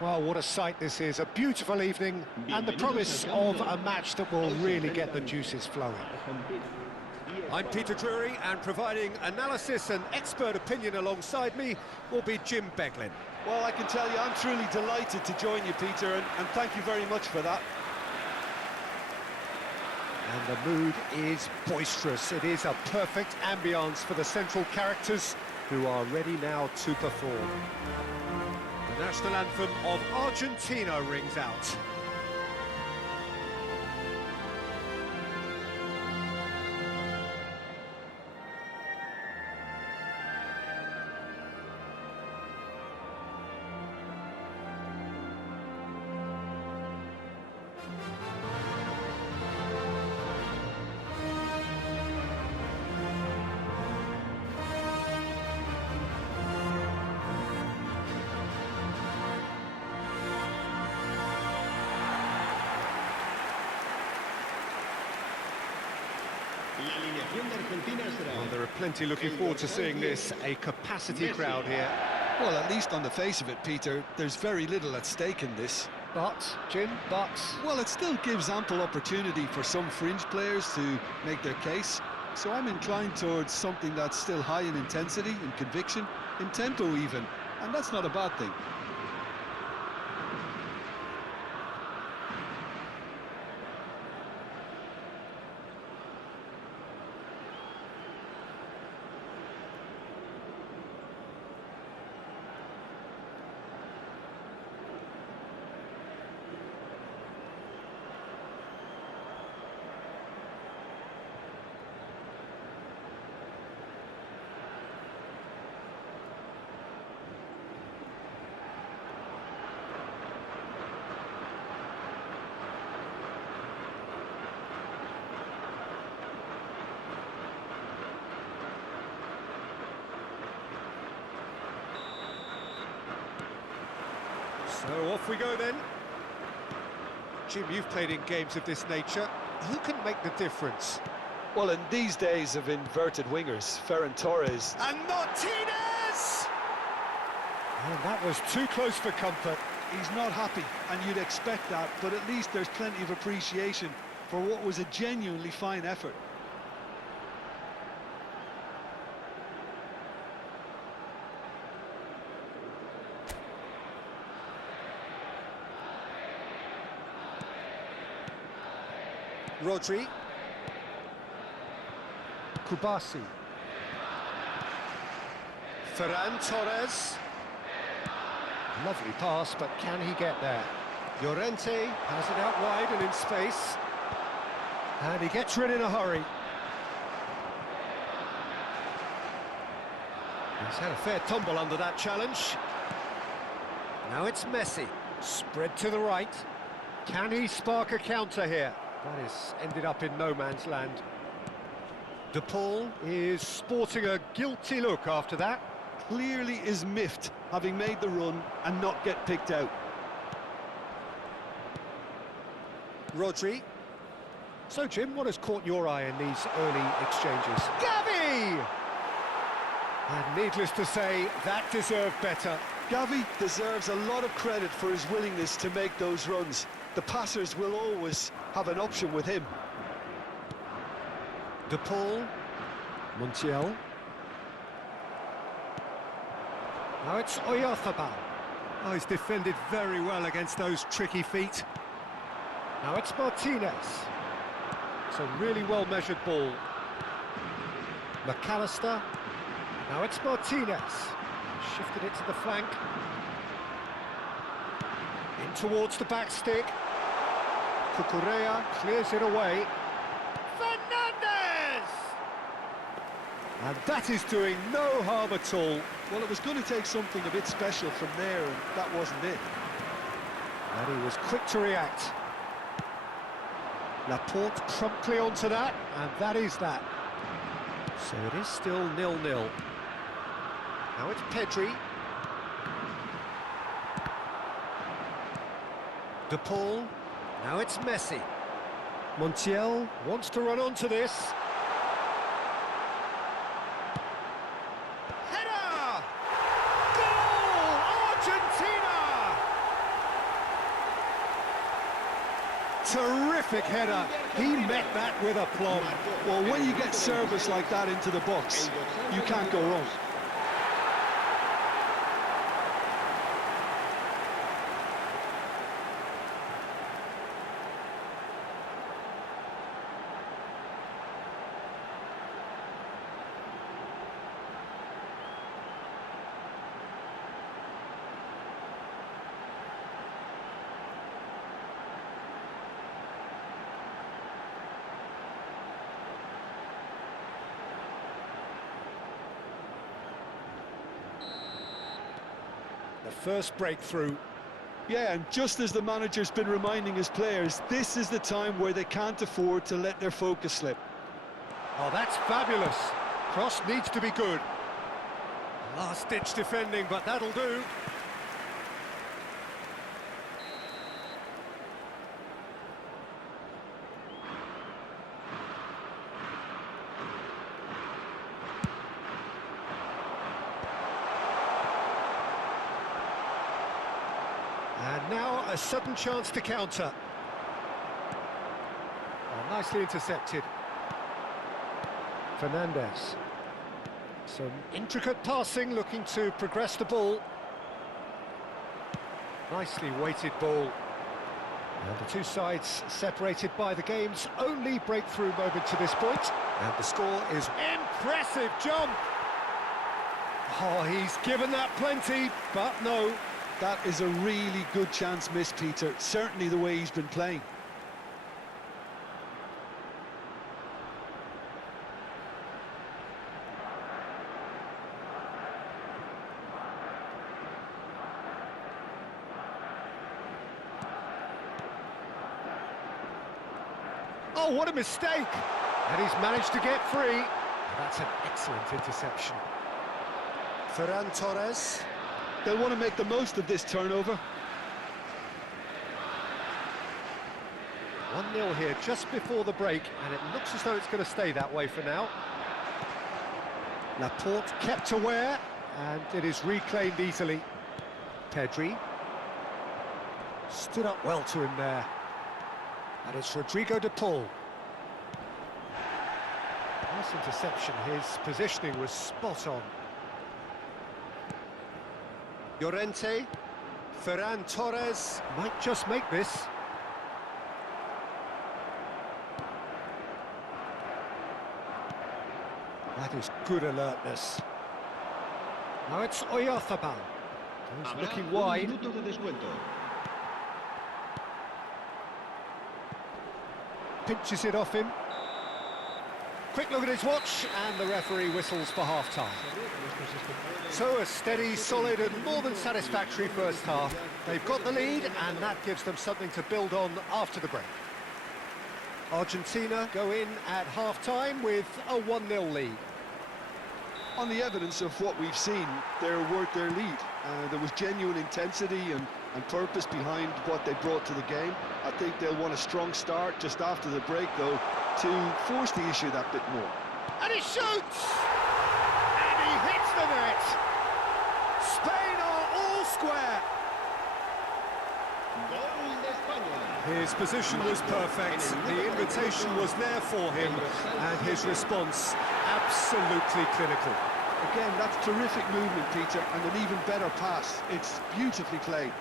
Well, what a sight this is, a beautiful evening and the promise of a match that will really get the juices flowing. I'm Peter Drury, and providing analysis and expert opinion alongside me will be Jim Beglin. Well, I can tell you I'm truly delighted to join you, Peter, and thank you very much for that. And the mood is boisterous. It is a perfect ambience for the central characters who are ready now to perform. The national anthem of Argentina rings out. Well, there are plenty looking forward to seeing this, a capacity crowd here. Well, at least on the face of it, Peter, there's very little at stake in this. But, Jim, Well, it still gives ample opportunity for some fringe players to make their case. So I'm inclined towards something that's still high in intensity, in conviction, in tempo even. And that's not a bad thing. So off we go then. Jim, you've played in games of this nature. Who can make the difference? Well, in these days of inverted wingers, Ferran Torres... And Martinez! And that was too close for comfort. He's not happy, and you'd expect that, but at least there's plenty of appreciation for what was a genuinely fine effort. Rodri. Kubasi. Ferran Torres. Lovely pass, but can he get there? Llorente has it out wide and in space. And he gets rid in a hurry. He's had a fair tumble under that challenge. Now it's Messi. Spread to the right. Can he spark a counter here? That has ended up in no man's land. De Paul is sporting a guilty look after that. Clearly is miffed, having made the run and not get picked out. Rodri. So, Jim, what has caught your eye in these early exchanges? Gavi! And needless to say, that deserved better. Gavi deserves a lot of credit for his willingness to make those runs. The passers will always have an option with him. De Paul. Montiel. Now it's Oyarzabal. Oh, he's defended very well against those tricky feet. Now it's Martinez. It's a really well-measured ball. McAllister. Now it's Martinez. Shifted it to the flank. In towards the back stick. Cucurella clears it away. Fernandez! And that is doing no harm at all. Well, it was going to take something a bit special from there, and that wasn't it. And he was quick to react. Laporte promptly onto that, and that is that. So it is still 0-0. Now it's Pedri. De Paul. Now it's Messi. Montiel wants to run onto this. Header! Goal! Argentina! Terrific header. He met that with aplomb. Well, when you get service like that into the box, you can't go wrong. The first breakthrough. Yeah, and just as the manager's been reminding his players, this is the time where they can't afford to let their focus slip. Oh, that's fabulous. Cross needs to be good. Last-ditch defending, but that'll do. And now a sudden chance to counter. Oh, nicely intercepted. Fernandez. Some intricate passing, looking to progress the ball. Nicely weighted ball. And the two sides separated by the game's only breakthrough moment to this point. And the score is impressive jump. Oh, he's given that plenty, but no. That is a really good chance missed, Peter. Certainly the way he's been playing. Oh, what a mistake! And he's managed to get free. That's an excellent interception. Ferran Torres. They'll want to make the most of this turnover. 1-0 here just before the break, and it looks as though it's going to stay that way for now. Laporte kept aware, and it is reclaimed easily. Pedri stood up well to him there. And it's Rodrigo de Paul. Nice interception, his positioning was spot on. Llorente, Ferran Torres might just make this. That is good alertness. Now it's Oyarzabal. He's looking wide. Pinches it off him. Quick look at his watch, and the referee whistles for half-time. So a steady, solid and more than satisfactory first half. They've got the lead, and that gives them something to build on after the break. Argentina go in at half-time with a 1-0 lead. On the evidence of what we've seen, they're worth their lead. There was genuine intensity and purpose behind what they brought to the game. I think they'll want a strong start just after the break, though, to force the issue that bit more. And he shoots! And he hits the net! Spain are all square! His position was perfect, the invitation was there for him, and his response absolutely clinical. Again, that's terrific movement, Peter, and an even better pass. It's beautifully played.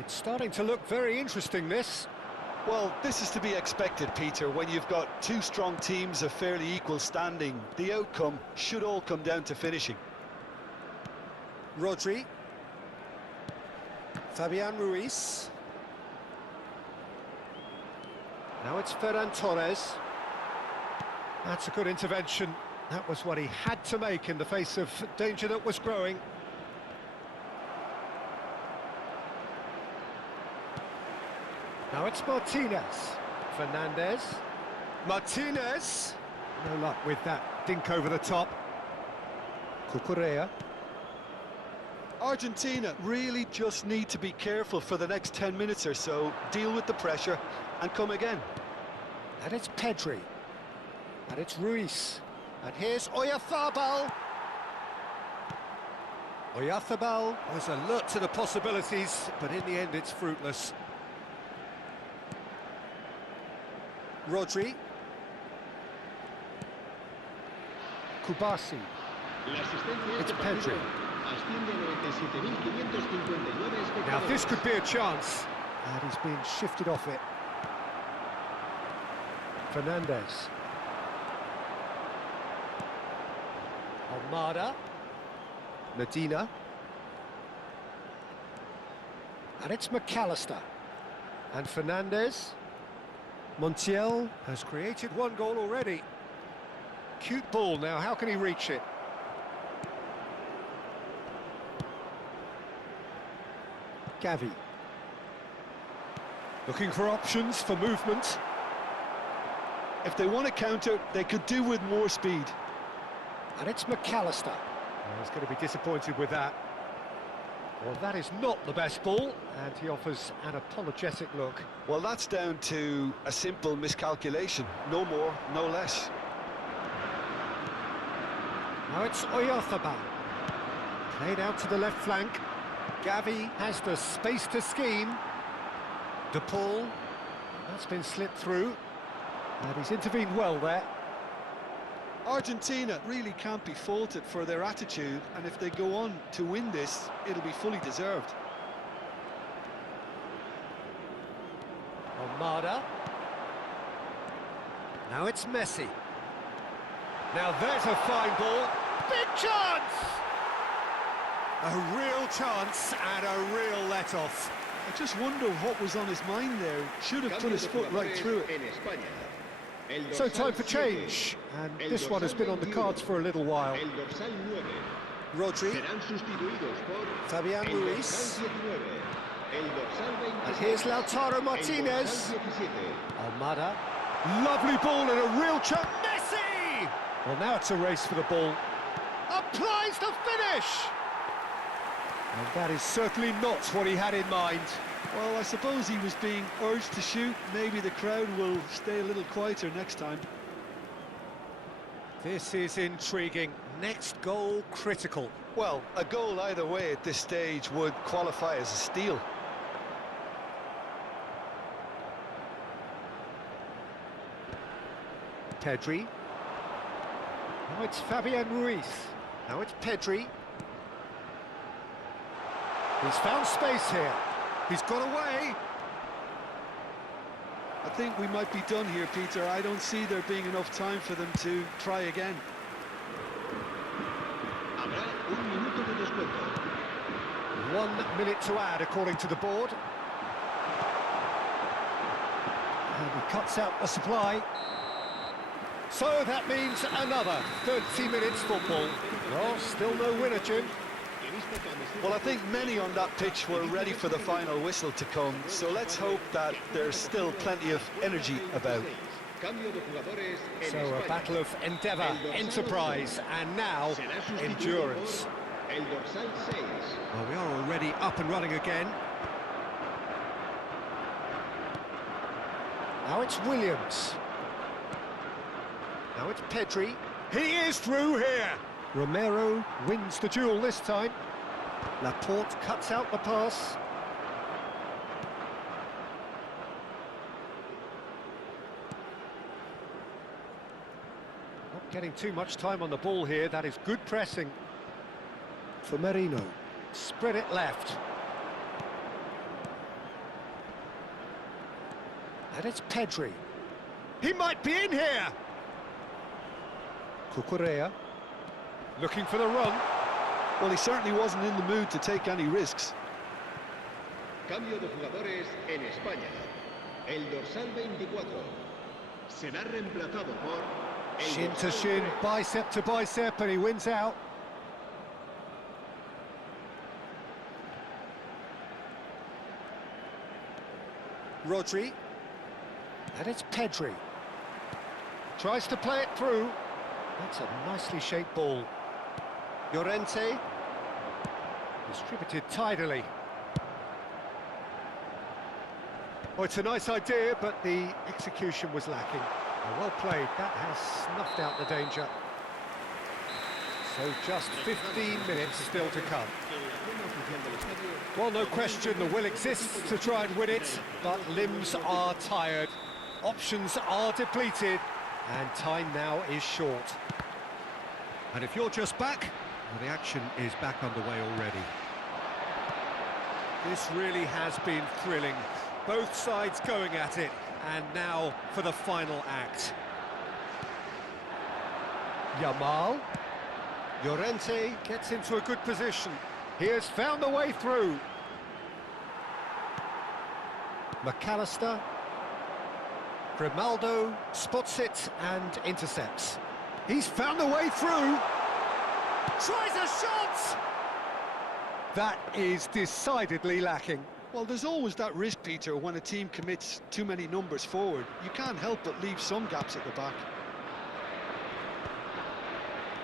It's starting to look very interesting, this. Well, this is to be expected, Peter. When you've got two strong teams of fairly equal standing, the outcome should all come down to finishing. Rodri. Fabian Ruiz. Now it's Ferran Torres. That's a good intervention. That was what he had to make in the face of danger that was growing. Now it's Martinez. Fernandez. Martinez. No luck with that dink over the top. Cucurella. Argentina really just need to be careful for the next 10 minutes or so, deal with the pressure and come again. And it's Pedri. And it's Ruiz. And here's Oyarzabal. Oyarzabal was alert to the possibilities, but in the end it's fruitless. Rodri. Kubasi. It's Pedri. Now this could be a chance. And he's been shifted off it. Fernandez. Almada. Medina. And it's McAllister. And Fernandez. Montiel has created one goal already. Cute ball now, how can he reach it? Gavi. Looking for options for movement. If they want to counter, they could do with more speed. And it's McAllister. Well, he's going to be disappointed with that. Well, that is not the best ball, and he offers an apologetic look. Well, that's down to a simple miscalculation. No more, no less. Now it's Oyarzabal. Played out to the left flank. Gavi has the space to scheme. De Paul. That's been slipped through. And he's intervened well there. Argentina really can't be faulted for their attitude, and if they go on to win this, it'll be fully deserved. Almada. Now it's Messi. Now there's a fine ball. Big chance! A real chance and a real let-off. I just wonder what was on his mind there. Should have put his foot right through it. So time for change, and this one has been on the cards for a little while. Rodri, Fabian Ruiz, and here's Lautaro Martinez. Almada, lovely ball and a real chance. Messi! Well, now it's a race for the ball. Applies the finish! And that is certainly not what he had in mind. Well, I suppose he was being urged to shoot. Maybe the crowd will stay a little quieter next time. This is intriguing. Next goal critical. Well, a goal either way at this stage would qualify as a steal. Pedri. Now it's Fabian Ruiz. Now it's Pedri. He's found space here. He's got away. I think we might be done here, Peter. I don't see there being enough time for them to try again. 1 minute to add, according to the board. And he cuts out the supply. So that means another 30 minutes football. Well, still no winner, Jim. Well, I think many on that pitch were ready for the final whistle to come, so let's hope that there's still plenty of energy about. So a battle of endeavour, enterprise, and now endurance. Well, we are already up and running again. Now it's Williams. Now it's Pedri. He is through here. Romero wins the duel this time. Laporte cuts out the pass. Not getting too much time on the ball here. That is good pressing. For Merino. Spread it left. And it's Pedri. He might be in here. Cucurella. Looking for the run. Well, he certainly wasn't in the mood to take any risks. Cambio de jugadores en España. El dorsal 24 será reemplazado por Shin to shin, bicep to bicep, and he wins out. Rodri. And it's Pedri. Tries to play it through. That's a nicely shaped ball. Llorente. Distributed tidily. Oh, it's a nice idea, but the execution was lacking. Well played. That has snuffed out the danger. So just 15 minutes still to come. Well, no question, the will exists to try and win it, but limbs are tired, options are depleted, and time now is short. And if you're just back, well, the action is back underway already. This really has been thrilling. Both sides going at it, and now for the final act. Yamal. Llorente gets into a good position. He has found a way through. McAllister. Grimaldo spots it and intercepts. He's found a way through. Tries a shot! That is decidedly lacking. Well, there's always that risk, Peter, when a team commits too many numbers forward. You can't help but leave some gaps at the back.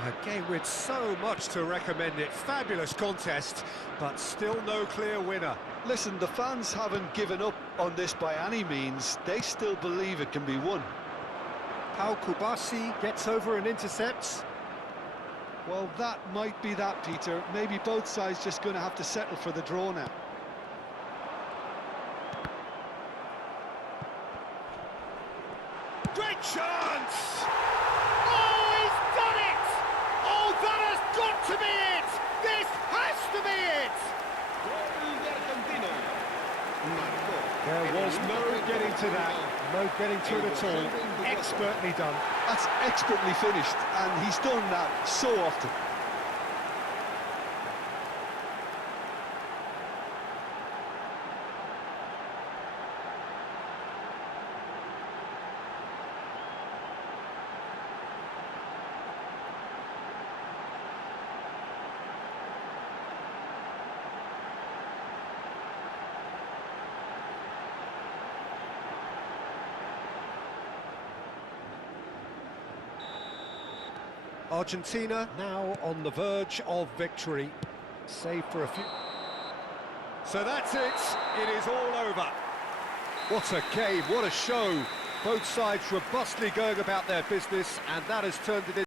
A game with so much to recommend it. Fabulous contest, but still no clear winner. Listen, the fans haven't given up on this by any means. They still believe it can be won. Pau Kubasi gets over and intercepts. Well, that might be that, Peter. Maybe both sides just going to have to settle for the draw now. Great chance! Oh, he's done it! Oh, that has got to be it! This has to be it! There was no getting to that, no getting to it at all. Expertly done. That's expertly finished, and he's done that so often. Argentina now on the verge of victory. Save for a few. So that's it. It is all over. What a game, what a show. Both sides robustly going about their business, and that has turned it into